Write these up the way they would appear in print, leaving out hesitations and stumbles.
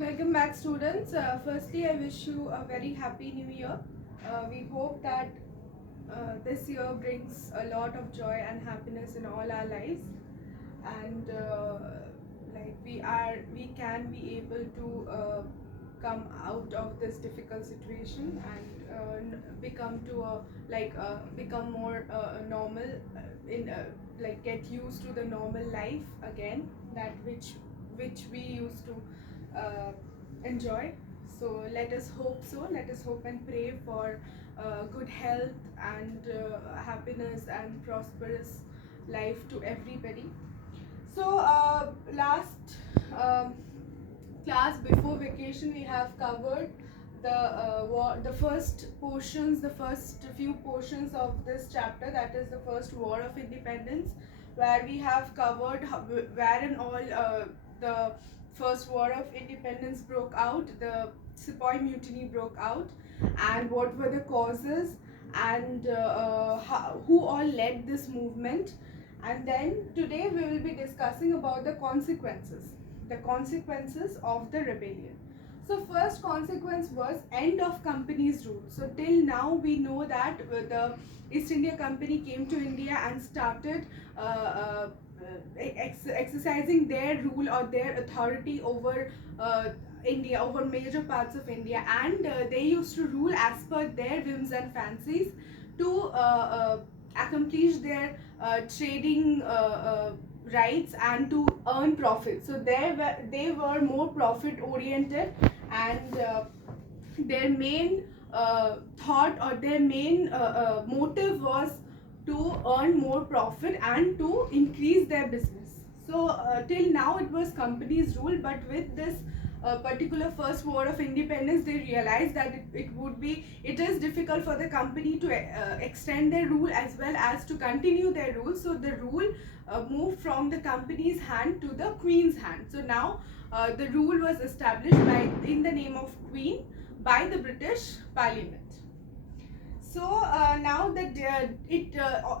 Welcome back, students. Firstly, I wish you a very happy new year. We hope that this year brings a lot of joy and happiness in all our lives, and we can be able to come out of this difficult situation and become to a become more normal in get used to the normal life again, that which we used to uh, enjoy. So let us hope so. Let us hope and pray for good health and happiness and prosperous life to everybody. So last um, class before vacation, we have covered the first portions, the first few portions of this chapter, that is the first War of Independence, where we have covered where and all the first War of Independence broke out, the Sepoy Mutiny broke out, and what were the causes, and who all led this movement. And then today we will be discussing about the consequences of the rebellion. So first consequence was end of company's rule. So till now we know that the East India Company came to India and started exercising their rule or their authority over India, over major parts of India, and they used to rule as per their whims and fancies to accomplish their trading rights and to earn profit. So they were more profit oriented, and their main thought or their main motive was to earn more profit and to increase their business. So till now it was company's rule, but with this particular first war of independence, they realized that it is difficult for the company to extend their rule as well as to continue their rule. So the rule moved from the company's hand to the queen's hand. So now the rule was established in the name of queen by the British Parliament. So now that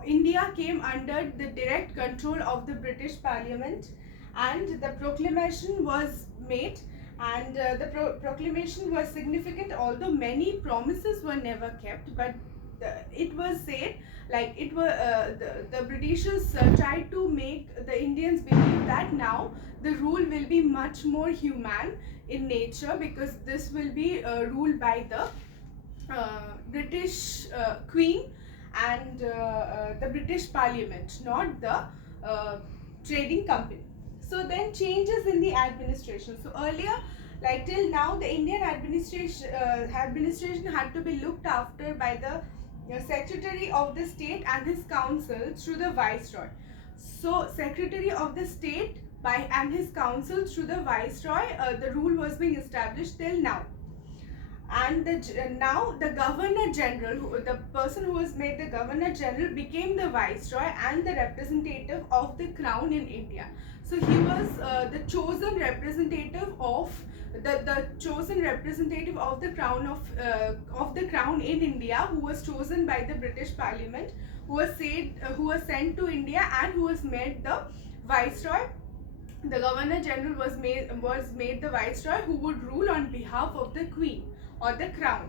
India came under the direct control of the British Parliament, and the proclamation was made, and the proclamation was significant, although many promises were never kept. But it was said, like it was the Britishers tried to make the Indians believe that now the rule will be much more humane in nature, because this will be ruled by the British Queen and the British Parliament, not the trading company. So then changes in the administration. So earlier, like till now, the Indian administration had to be looked after by the Secretary of the State and his council through the Viceroy. So Secretary of the State by and his council through the Viceroy, the rule was being established till now. And now the Governor General, the person who was made the Governor General, became the Viceroy and the representative of the Crown in India. So he was the chosen representative of the chosen representative of the Crown in India, who was chosen by the British Parliament, who was sent to India, and who was made the Viceroy. The Governor General was made the Viceroy, who would rule on behalf of the Queen or the Crown.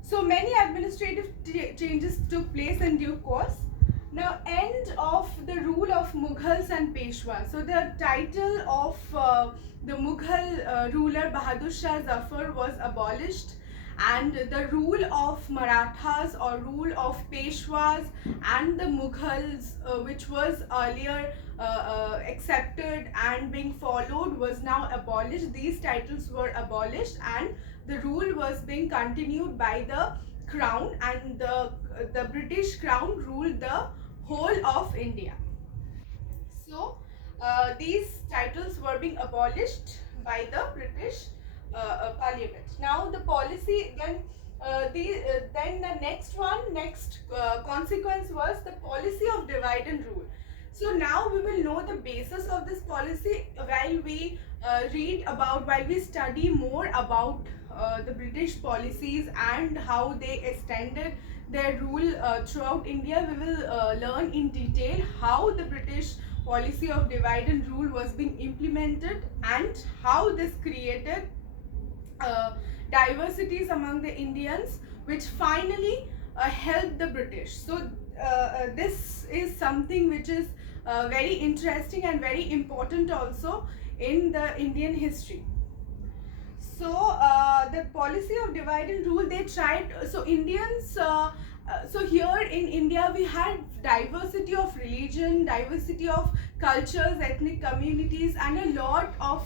So many administrative changes took place in due course. Now, end of the rule of Mughals and Peshwas. So the title of the Mughal ruler Bahadur Shah Zafar was abolished, and the rule of Marathas or rule of Peshwas and the Mughals, which was earlier accepted and being followed, was now abolished. These titles were abolished, and the rule was being continued by the crown, and the British crown ruled the whole of India. So these titles were being abolished by the British Parliament. Now the policy then then the next consequence was the policy of divide and rule. So now we will know the basis of this policy while we study more about the British policies and how they extended their rule throughout India. We will learn in detail how the British policy of divide and rule was being implemented, and how this created diversities among the Indians, which finally helped the British. So this is something which is very interesting and very important also in the Indian history. So the policy of divide and rule, they tried, so Indians, so here in India we had diversity of religion, diversity of cultures, ethnic communities, and a lot of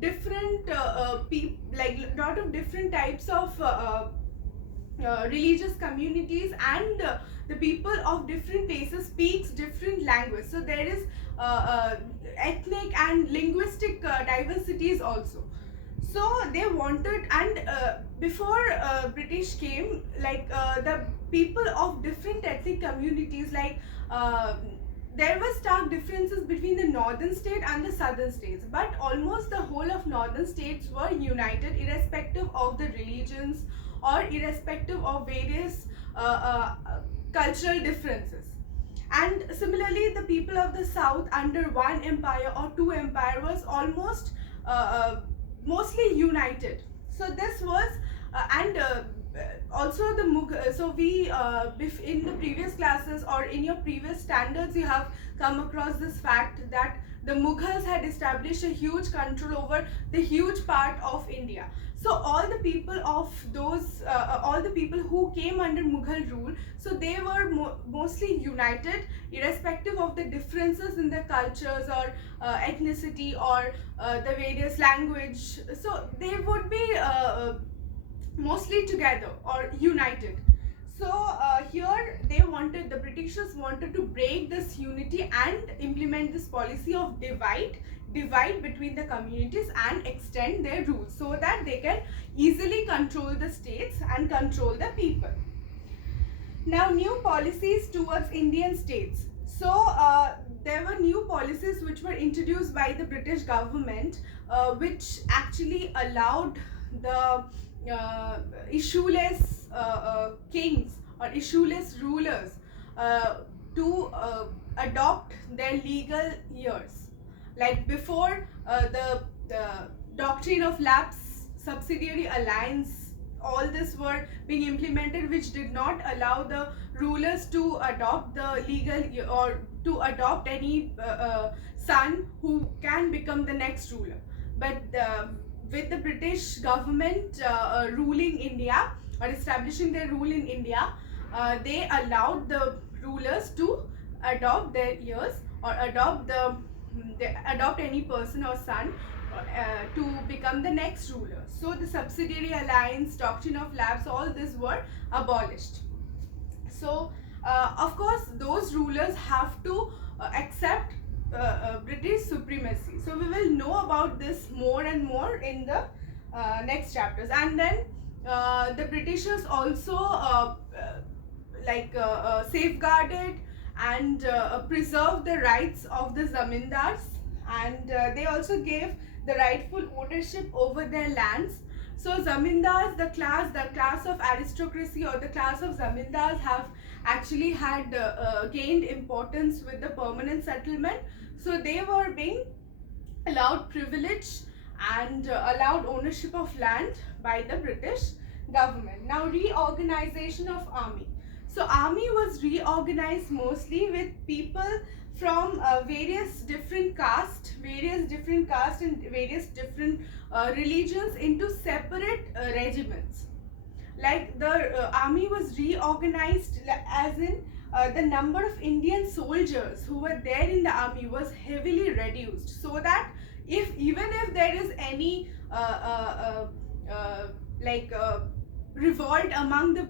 different people, like lot of different types of religious communities, and the people of different places speaks different language. So there is ethnic and linguistic diversities also. So they wanted, and before British came, like the people of different ethnic communities, like there were stark differences between the northern state and the southern states, but almost the whole of northern states were united, irrespective of the religions or irrespective of various cultural differences. And similarly, the people of the south under one empire or two empire was almost mostly united. So this was and also the Mughal. So we in the previous classes or in your previous standards, you have come across this fact that the Mughals had established a huge control over the huge part of India. So all the people of those, all the people who came under Mughal rule, so they were mostly united, irrespective of the differences in their cultures or ethnicity or the various language. So they would be mostly together or united. So here they wanted, the Britishers wanted to break this unity and implement this policy of divide between the communities and extend their rules, so that they can easily control the states and control the people. Now, new policies towards Indian states. So there were new policies which were introduced by the British government, which actually allowed the issueless kings or issueless rulers to adopt their legal years. Like before, the doctrine of lapse, subsidiary alliance, all this were being implemented, which did not allow the rulers to adopt the legal or to adopt any son who can become the next ruler. But with the British government ruling India or establishing their rule in India, they allowed the rulers to adopt their heirs or adopt any person or son to become the next ruler. So the subsidiary alliance, doctrine of lapse, all this were abolished. So of course those rulers have to accept British supremacy. So we will know about this more and more in the next chapters. And then the Britishers also safeguarded and preserved the rights of the zamindars, and they also gave the rightful ownership over their lands. So zamindars, the class of aristocracy or the class of zamindars, have actually had gained importance with the permanent settlement. So they were being allowed privilege and allowed ownership of land by the British government. Now, reorganization of army. So army was reorganized mostly with people from various different castes and various different religions into separate regiments. Like the army was reorganized, as in the number of Indian soldiers who were there in the army was heavily reduced, so that even if there is any revolt among the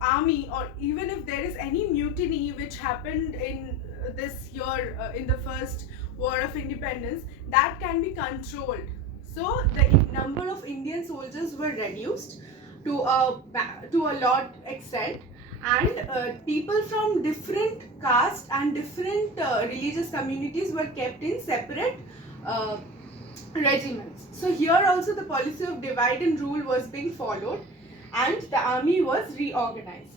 army, or even if there is any mutiny which happened in this year in the first war of independence, that can be controlled. So the number of Indian soldiers were reduced to a lot extent, and people from different castes and different religious communities were kept in separate regiments. So here also the policy of divide and rule was being followed, and the army was reorganized.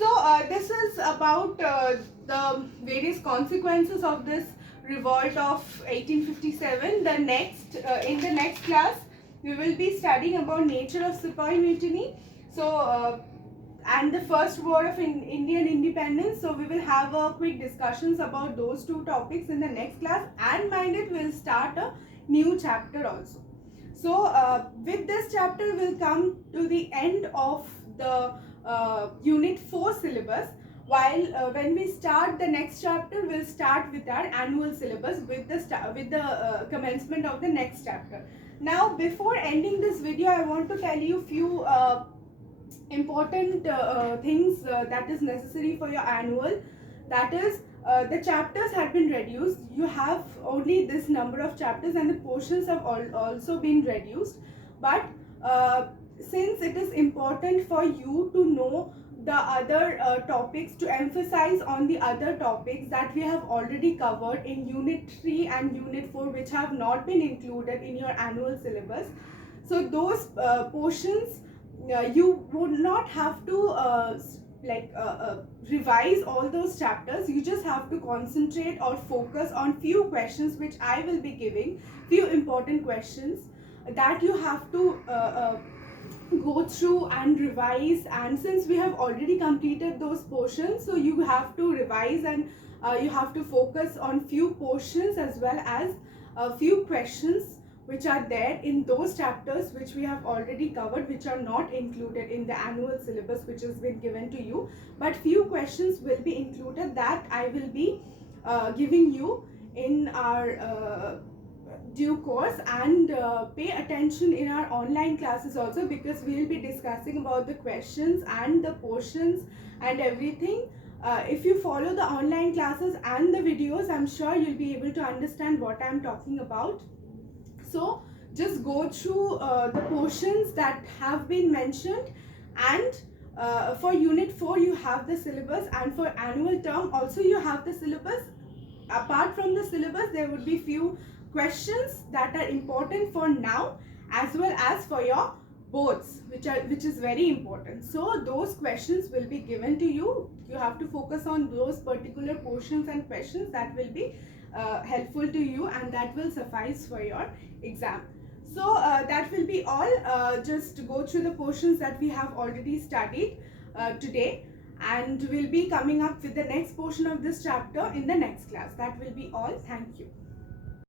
So this is about the various consequences of this revolt of 1857. The next in the next class we will be studying about nature of Sepoy Mutiny. So and the first war of Indian independence. So we will have a quick discussions about those two topics in the next class, and mind it, we'll start a new chapter also. So with this chapter we'll come to the end of the unit 4 syllabus, while when we start the next chapter we'll start with our annual syllabus with the commencement of the next chapter. Now before ending this video, I want to tell you few important things that is necessary for your annual. That is, the chapters have been reduced. You have only this number of chapters and the portions have also been reduced. But since it is important for you to know the other topics, to emphasize on the other topics that we have already covered in unit 3 and unit 4, which have not been included in your annual syllabus. So those portions you would not have to revise all those chapters. You just have to concentrate or focus on few questions which I will be giving, few important questions that you have to go through and revise. And since we have already completed those portions, so you have to revise, and you have to focus on few portions as well as a few questions which are there in those chapters which we have already covered, which are not included in the annual syllabus which has been given to you. But few questions will be included that I will be giving you in our due course. And pay attention in our online classes also, because we will be discussing about the questions and the portions and everything. If you follow the online classes and the videos, I'm sure you'll be able to understand what I'm talking about. So just go through the portions that have been mentioned, and for unit 4 you have the syllabus, and for annual term also you have the syllabus. Apart from the syllabus, there would be few questions that are important for now as well as for your boards, which is very important. So those questions will be given to you. You have to focus on those particular portions and questions that will be helpful to you, and that will suffice for your exam. So that will be all. Just go through the portions that we have already studied today, and we'll be coming up with the next portion of this chapter in the next class. That will be all. Thank you.